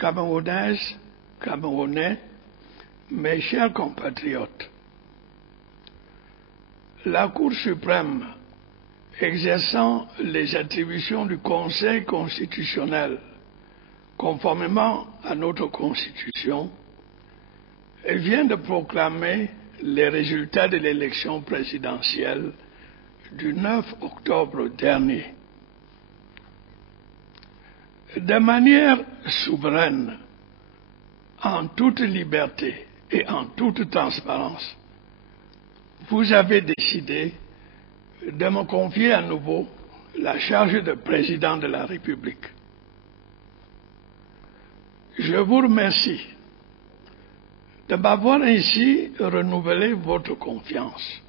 Camerounaises, Camerounais, mes chers compatriotes, la Cour suprême, exerçant les attributions du Conseil constitutionnel conformément à notre Constitution, vient de proclamer les résultats de l'élection présidentielle du 9 octobre dernier. De manière souveraine, en toute liberté et en toute transparence, vous avez décidé de me confier à nouveau la charge de président de la République. Je vous remercie de m'avoir ainsi renouvelé votre confiance.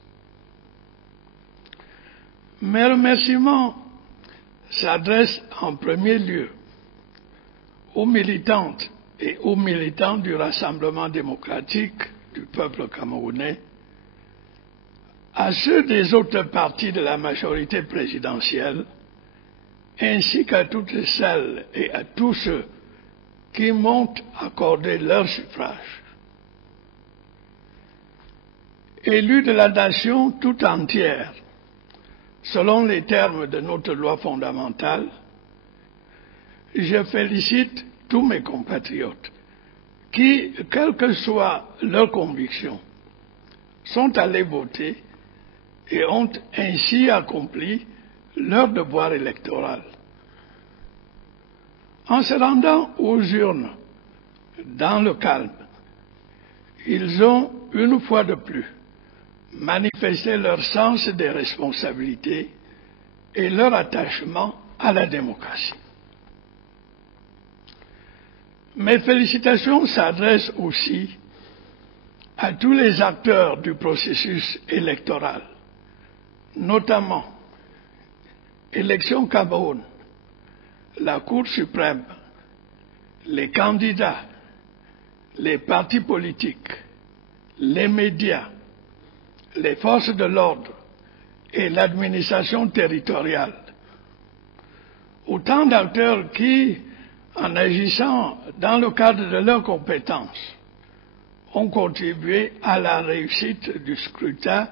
Mes remerciements s'adressent en premier lieu aux militantes et aux militants du Rassemblement démocratique du peuple camerounais, à ceux des autres partis de la majorité présidentielle, ainsi qu'à toutes celles et à tous ceux qui m'ont accordé leur suffrage. Élus de la nation tout entière, selon les termes de notre loi fondamentale, je félicite tous mes compatriotes qui, quelle que soit leur conviction, sont allés voter et ont ainsi accompli leur devoir électoral. En se rendant aux urnes dans le calme, ils ont, une fois de plus, manifesté leur sens des responsabilités et leur attachement à la démocratie. Mes félicitations s'adressent aussi à tous les acteurs du processus électoral, notamment Élections Cameroun, la Cour suprême, les candidats, les partis politiques, les médias, les forces de l'ordre et l'administration territoriale. Autant d'acteurs qui, en agissant dans le cadre de leurs compétences, ont contribué à la réussite du scrutin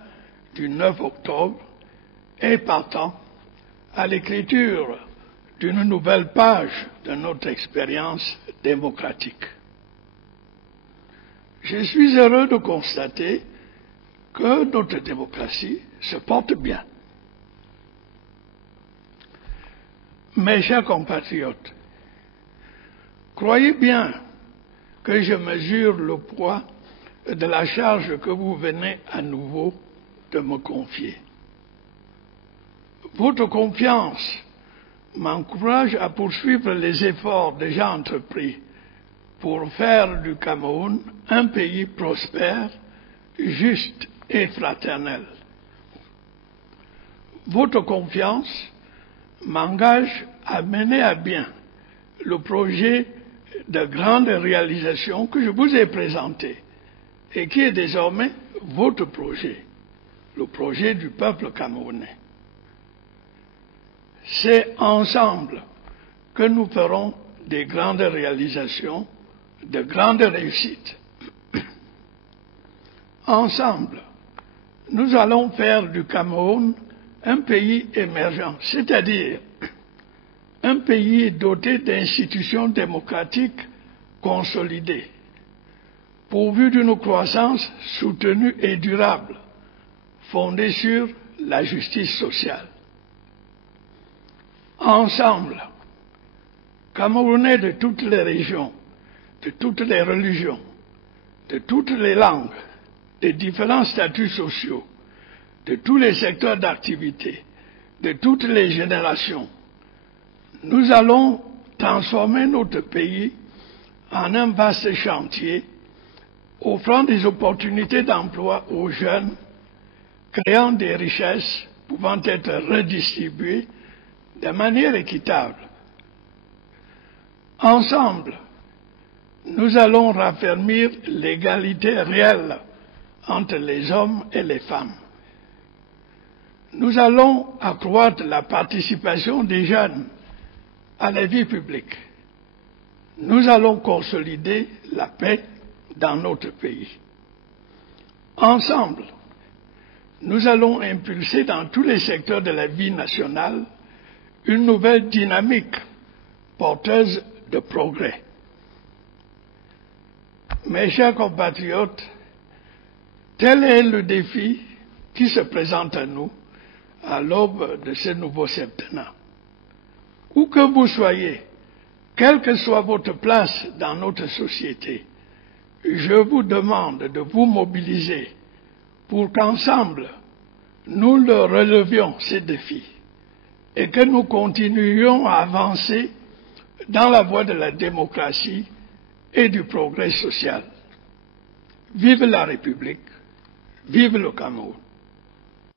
du 9 octobre et partant à l'écriture d'une nouvelle page de notre expérience démocratique. Je suis heureux de constater que notre démocratie se porte bien. Mes chers compatriotes, croyez bien que je mesure le poids de la charge que vous venez à nouveau de me confier. Votre confiance m'encourage à poursuivre les efforts déjà entrepris pour faire du Cameroun un pays prospère, juste et fraternel. Votre confiance m'engage à mener à bien le projet de grande réalisation que je vous ai présenté et qui est désormais votre projet, le projet du peuple camerounais. C'est ensemble que nous ferons des grandes réalisations, de grandes réussites. Ensemble, nous allons faire du Cameroun un pays émergent, c'est-à-dire un pays doté d'institutions démocratiques consolidées, pourvu d'une croissance soutenue et durable, fondée sur la justice sociale. Ensemble, Camerounais de toutes les régions, de toutes les religions, de toutes les langues, de différents statuts sociaux, de tous les secteurs d'activité, de toutes les générations, nous allons transformer notre pays en un vaste chantier offrant des opportunités d'emploi aux jeunes, créant des richesses pouvant être redistribuées de manière équitable. Ensemble, nous allons raffermir l'égalité réelle entre les hommes et les femmes. Nous allons accroître la participation des jeunes à la vie publique. nous allons consolider la paix dans notre pays. Ensemble, nous allons impulser dans tous les secteurs de la vie nationale une nouvelle dynamique porteuse de progrès. Mes chers compatriotes, tel est le défi qui se présente à nous à l'aube de ce nouveau septennat. Où que vous soyez, quelle que soit votre place dans notre société, je vous demande de vous mobiliser pour qu'ensemble, nous le relevions ces défis et que nous continuions à avancer dans la voie de la démocratie et du progrès social. Vive la République, vive le Cameroun.